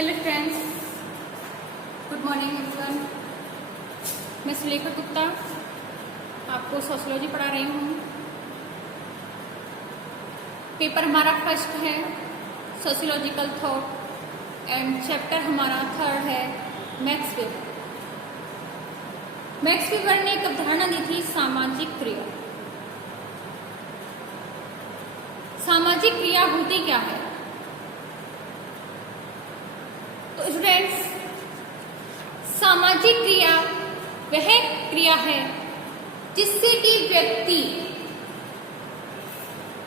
Hello friends, good morning everyone. मैं सुलेखा गुप्ता आपको sociology पढ़ा रही हूँ। पेपर हमारा फर्स्ट है सोशियोलॉजिकल थॉट एंड चैप्टर हमारा थर्ड है मैक्स वेबर। मैक्स वेबर ने एक अवधारणा दी थी सामाजिक क्रिया। सामाजिक क्रिया होती क्या है? तो स्टूडेंट्स, सामाजिक क्रिया वह क्रिया है जिससे कि व्यक्ति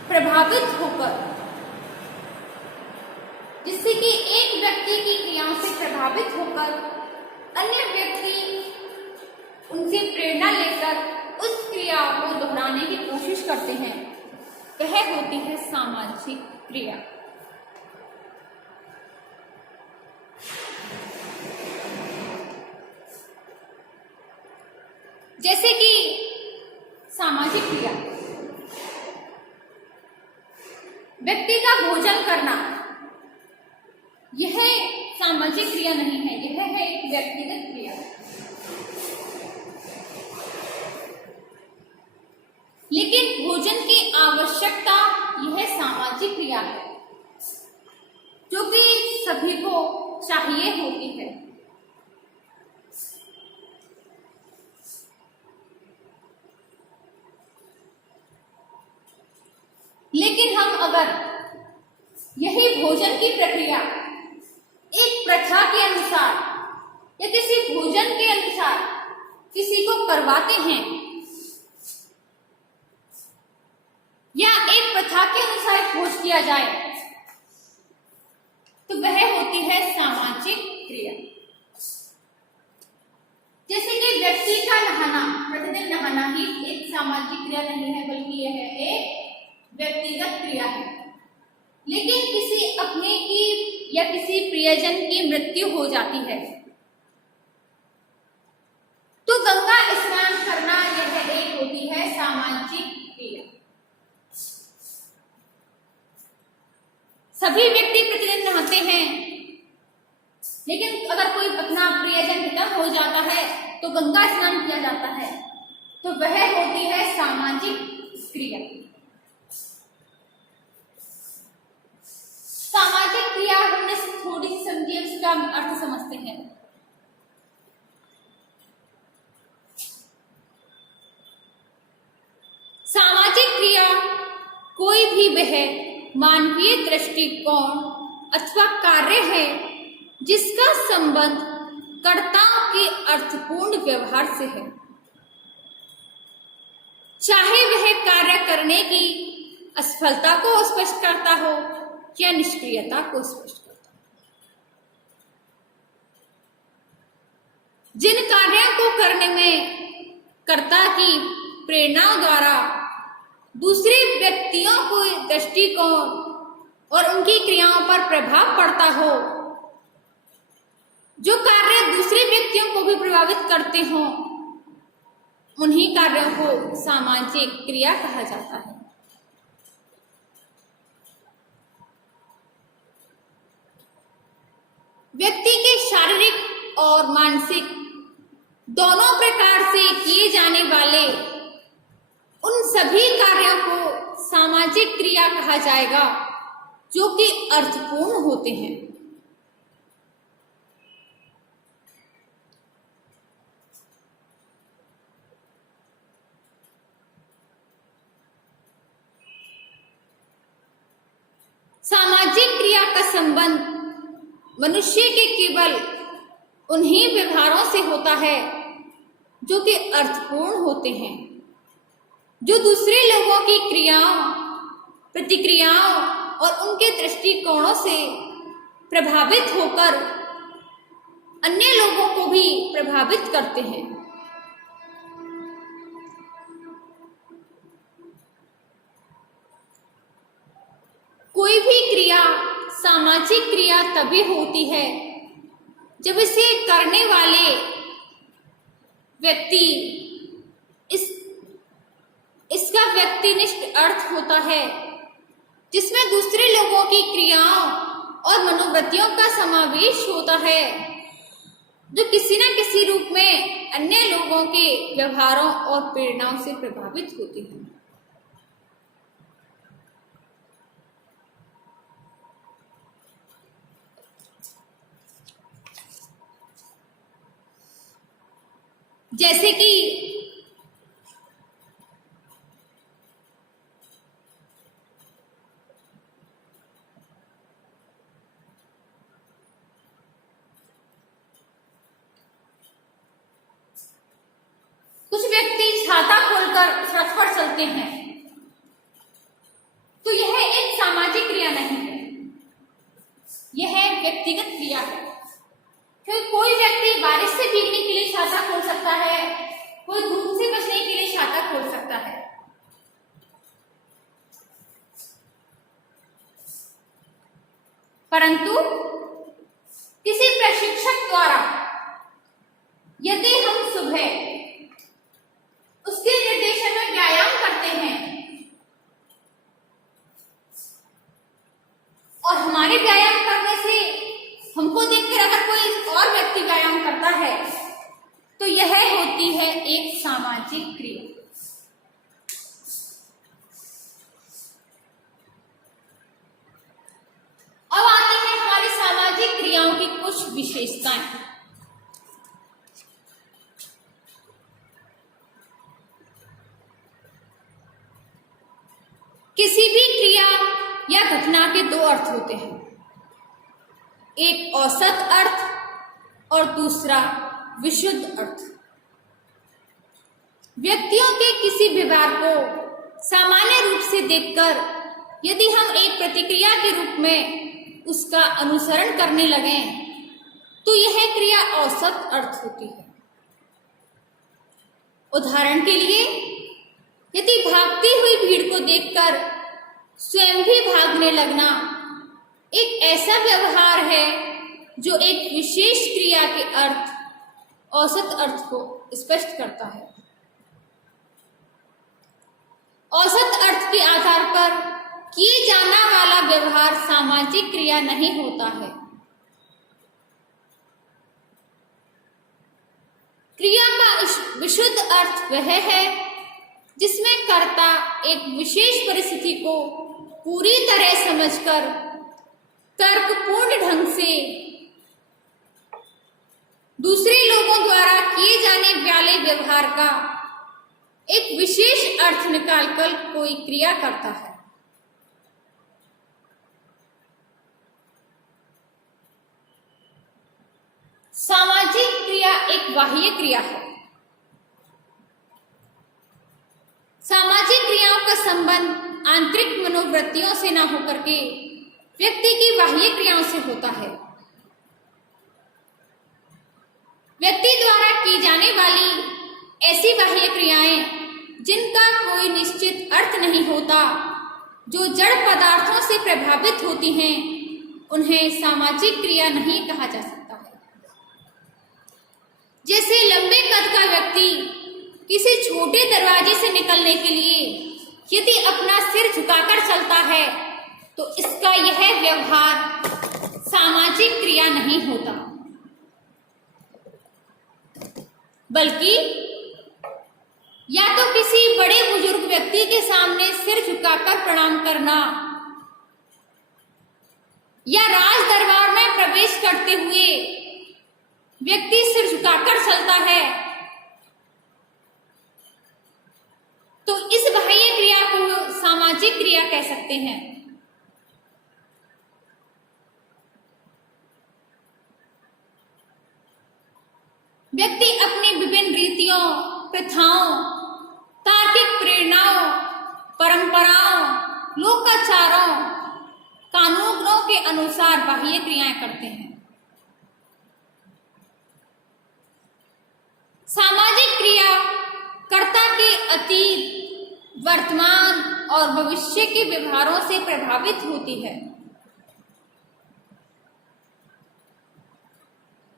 प्रभावित होकर, जिससे कि एक व्यक्ति की क्रियाओं से प्रभावित होकर अन्य व्यक्ति उनसे प्रेरणा लेकर उस क्रिया को दोहराने की कोशिश करते हैं, वह होती है सामाजिक क्रिया। जैसे कि सामाजिक क्रिया, व्यक्ति का भोजन करना, यह सामाजिक क्रिया नहीं है, यह है एक व्यक्तिगत क्रिया। लेकिन भोजन की आवश्यकता यह सामाजिक क्रिया है जो कि सभी को चाहिए होती है। लेकिन हम अगर यही भोजन की प्रक्रिया एक प्रथा के अनुसार या किसी भोजन के अनुसार किसी को करवाते हैं या एक प्रथा के अनुसार भोज किया जाए, तो वह होती है सामाजिक क्रिया। जैसे कि व्यक्ति का नहाना, प्रतिदिन नहाना ही एक सामाजिक क्रिया नहीं है, बल्कि यह एक व्यक्तिगत क्रिया है। लेकिन किसी अपने की या किसी प्रियजन की मृत्यु हो जाती है तो गंगा स्नान करना यह एक होती है सामाजिक क्रिया। सभी व्यक्ति प्रतिदिन नहाते हैं, लेकिन अगर कोई अपना प्रियजन खत्म हो जाता है तो गंगा स्नान किया जाता है, तो वह होती है सामाजिक क्रिया। सामाजिक क्रिया हमने थोड़ी सी समझी, उसका अर्थ समझते हैं। सामाजिक क्रिया कोई भी वह मानवीय दृष्टिकोण अथवा कार्य है जिसका संबंध कर्ताओं के अर्थपूर्ण व्यवहार से है, चाहे वह कार्य करने की असफलता को स्पष्ट करता हो या निष्क्रियता को स्पष्ट करता हो। जिन कार्यों को करने में कर्ता की प्रेरणा द्वारा दूसरे व्यक्तियों को दृष्टिकोण और उनकी क्रियाओं पर प्रभाव पड़ता हो, जो कार्य दूसरे व्यक्तियों को भी प्रभावित करते हों, उन्हीं कार्यों को सामाजिक क्रिया कहा जाता है। व्यक्ति के शारीरिक और मानसिक दोनों प्रकार से किए जाने वाले उन सभी कार्यों को सामाजिक क्रिया कहा जाएगा जो कि अर्थपूर्ण होते हैं। सामाजिक क्रिया का संबंध मनुष्य के केवल उन्हीं व्यवहारों से होता है जो कि अर्थपूर्ण होते हैं, जो दूसरे लोगों की क्रियाओं, प्रतिक्रियाओं और उनके दृष्टिकोणों से प्रभावित होकर अन्य लोगों को भी प्रभावित करते हैं। कोई भी क्रिया सामाजिक क्रिया तभी होती है जब इसे करने वाले व्यक्ति इसका व्यक्तिनिष्ठ अर्थ होता है, जिसमें दूसरे लोगों की क्रियाओं और मनोवृत्तियों का समावेश होता है जो किसी न किसी रूप में अन्य लोगों के व्यवहारों और प्रेरणाओं से प्रभावित होती हैं। जैसे कि कुछ व्यक्ति छाता खोलकर सड़क पर चलते हैं, तो यह एक सामाजिक क्रिया नहीं है, यह व्यक्तिगत क्रिया है। क्योंकि कोई व्यक्ति बारिश से भीगने के लिए छाता खोल सकता है, कोई धूप से बचने के लिए छाता खोल सकता है। परंतु किसी प्रशिक्षक द्वारा यदि हम सुबह उसके निर्देशन में व्यायाम करते हैं और हमारे व्यायाम करने से हमको देखकर अगर कोई और व्यक्ति व्यायाम करता है, तो यह होती है एक सामाजिक क्रिया। अब आते हैं हमारी सामाजिक क्रियाओं की कुछ विशेषताएं। किसी भी क्रिया या घटना के दो अर्थ होते हैं, एक औसत अर्थ और दूसरा विशुद्ध अर्थ। व्यक्तियों के किसी व्यवहार को सामान्य रूप से देखकर यदि हम एक प्रतिक्रिया के रूप में उसका अनुसरण करने लगें, तो यह क्रिया औसत अर्थ होती है। उदाहरण के लिए, यदि भागती हुई भीड़ को देखकर स्वयं भी भागने लगना एक ऐसा व्यवहार है जो एक विशेष क्रिया के अर्थ, औसत अर्थ को स्पष्ट करता है। औसत अर्थ के आधार पर किए जाना वाला व्यवहार सामाजिक क्रिया नहीं होता है। क्रिया का विशुद्ध अर्थ वह है जिसमें कर्ता एक विशेष परिस्थिति को पूरी तरह समझकर तर्कपूर्ण ढंग से दूसरे लोगों द्वारा किए जाने वाले व्यवहार का एक विशेष अर्थ निकालकर कोई क्रिया करता है। सामाजिक क्रिया एक बाह्य क्रिया है। सामाजिक क्रियाओं का संबंध आंतरिक मनोवृत्तियों से न होकर के व्यक्ति की बाह्य क्रियाओं से होता है। व्यक्ति द्वारा की जाने वाली ऐसी बाह्य क्रियाएं जिनका कोई निश्चित अर्थ नहीं होता, जो जड़ पदार्थों से प्रभावित होती हैं, उन्हें सामाजिक क्रिया नहीं कहा जा सकता है। जैसे लंबे कद का व्यक्ति किसी छोटे दरवाजे से निकलने के लिए यदि अपना सिर झुकाकर चलता है, तो इसका यह व्यवहार सामाजिक क्रिया नहीं होता, बल्कि या तो किसी बड़े बुजुर्ग व्यक्ति के सामने सिर झुकाकर प्रणाम करना, या राज दरबार में प्रवेश करते हुए व्यक्ति सिर झुकाकर चलता है, तो इस बाह्य क्रिया को सामाजिक क्रिया कह सकते हैं। व्यक्ति अपनी विभिन्न रीतियों, प्रथाओं, तार्किक प्रेरणाओं, परंपराओं, लोकाचारों, कानूनों के अनुसार बाह्य क्रियाएं करते हैं। सामाजिक क्रिया कर्ता के अतीत, वर्तमान और भविष्य के व्यवहारों से प्रभावित होती है।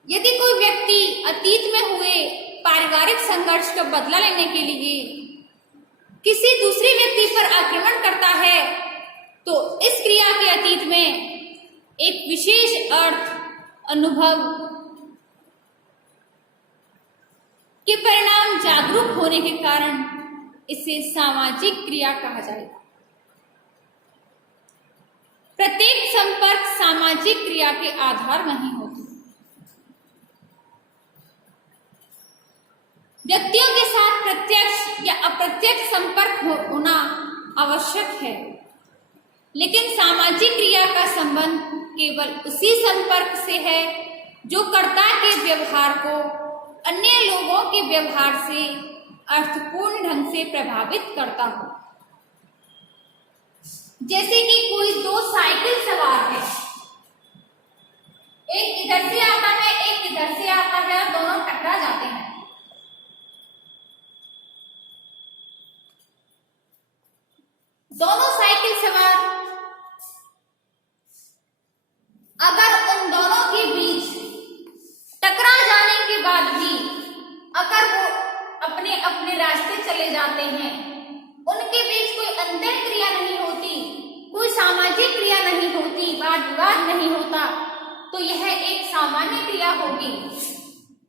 यदि कोई व्यक्ति अतीत में हुए पारिवारिक संघर्ष का बदला लेने के लिए किसी दूसरे व्यक्ति पर आक्रमण करता है, तो इस क्रिया के अतीत में एक विशेष अर्थ, अनुभव के परिणाम जागरूक होने के कारण इसे सामाजिक क्रिया कहा जाएगा। प्रत्येक संपर्क सामाजिक क्रिया के आधार नहीं होती। व्यक्तियों के साथ प्रत्यक्ष या अप्रत्यक्ष संपर्क होना आवश्यक है, लेकिन सामाजिक क्रिया का संबंध केवल उसी संपर्क से है जो कर्ता के व्यवहार को अन्य लोगों के व्यवहार से अर्थपूर्ण ढंग से प्रभावित करता हो। जैसे कि कोई दो साइकिल सवार है, एक इधर से आता है, एक इधर से आता है और दोनों टकरा जाते हैं। दोनों साइकिल सवार अगर उन दोनों के बीच टकरा जाने के बाद भी अगर वो अपने अपने रास्ते चले जाते हैं, उनके बीच कोई अंतर क्रिया नहीं होती, कोई सामाजिक क्रिया नहीं होती, वाद विवाद नहीं होता, तो यह एक सामान्य क्रिया होगी।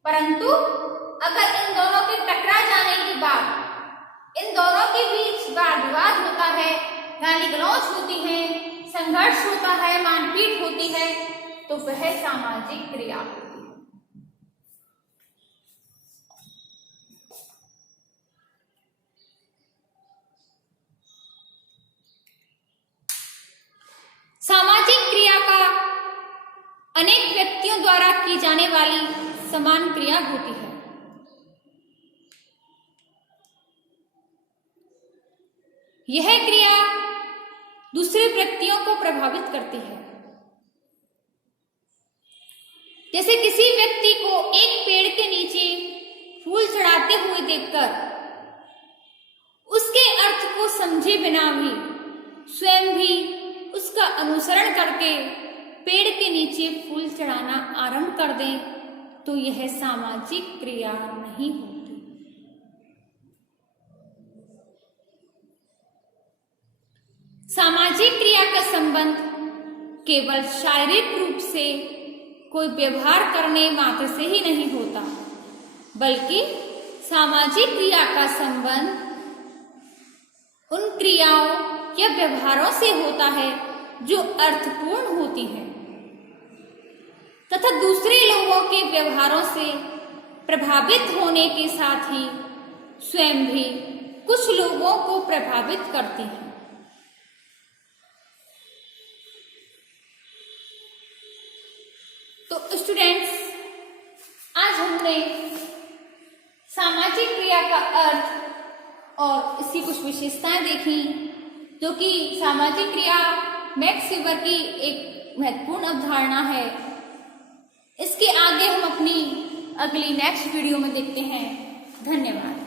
परंतु अगर इन दोनों के टकरा जाने के बाद इन दोनों के बीच वाद विवाद होता है, गाली गलौज होती है, संघर्ष होता है, मारपीट होती है, तो वह सामाजिक क्रिया होती है। सामाजिक क्रिया का अनेक व्यक्तियों द्वारा की जाने वाली समान क्रिया होती है। यह क्रिया दूसरे व्यक्तियों को प्रभावित करती है। जैसे किसी व्यक्ति को एक पेड़ के नीचे फूल चढ़ाते हुए देखकर उसके अर्थ को समझे बिना भी स्वयं भी उसका अनुसरण करके पेड़ के नीचे फूल चढ़ाना आरंभ कर दें, तो यह सामाजिक क्रिया नहीं होती। सामाजिक क्रिया का संबंध केवल शारीरिक रूप से कोई व्यवहार करने मात्र से ही नहीं होता, बल्कि सामाजिक क्रिया का संबंध उन क्रियाओं या व्यवहारों से होता है जो अर्थपूर्ण होती है तथा दूसरे लोगों के व्यवहारों से प्रभावित होने के साथ ही स्वयं भी कुछ लोगों को प्रभावित करती है। तो स्टूडेंट्स, आज हमने सामाजिक क्रिया का अर्थ और इसकी कुछ विशेषताएं देखी, जो कि सामाजिक क्रिया मैक्स वेबर की एक महत्वपूर्ण अवधारणा है। इसके आगे हम अपनी अगली नेक्स्ट वीडियो में देखते हैं। धन्यवाद।